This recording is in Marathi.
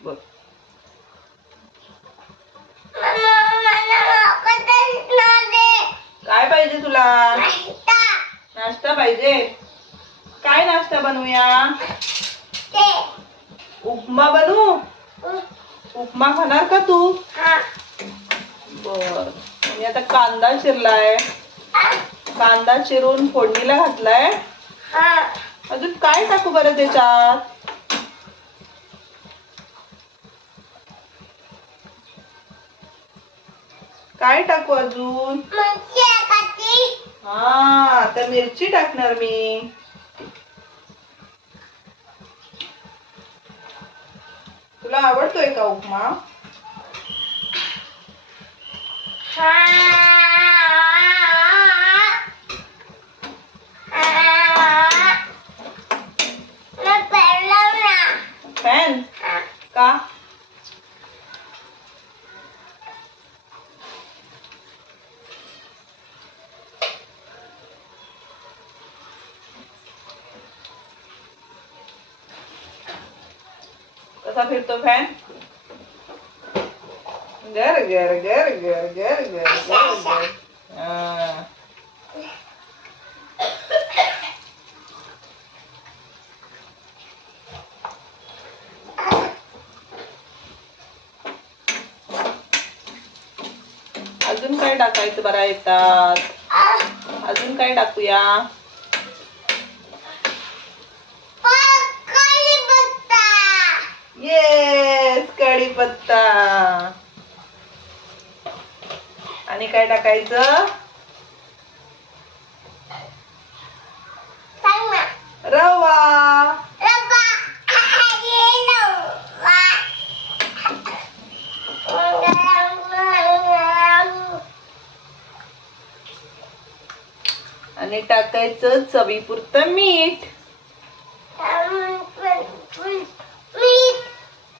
बघ. काय पाहिजे तुला? नाश्ता पाहिजे. काय नाश्ता बनवूया? उपमा बनवू? उपमा खाणार का तू? बर. मी आता कांदा चिरलाय. कांदा चिरून फोडणीला घातलाय. अजून काय टाकू बरं त्याच्यात? काय टाकू अजून? हा, तर मिरची टाकणार मी. तुला आवडतोय का उपमा? फॅन का? कसा फिरतो फॅन? गर गर गर गर गर गर गर गर. अजून काय टाकायचं बरं येतात? अजून काय टाकूया? येस, कढीपत्ता. आणि काय टाकायचं? रवा. आणि टाकायचं चवीपुरतं मीठ.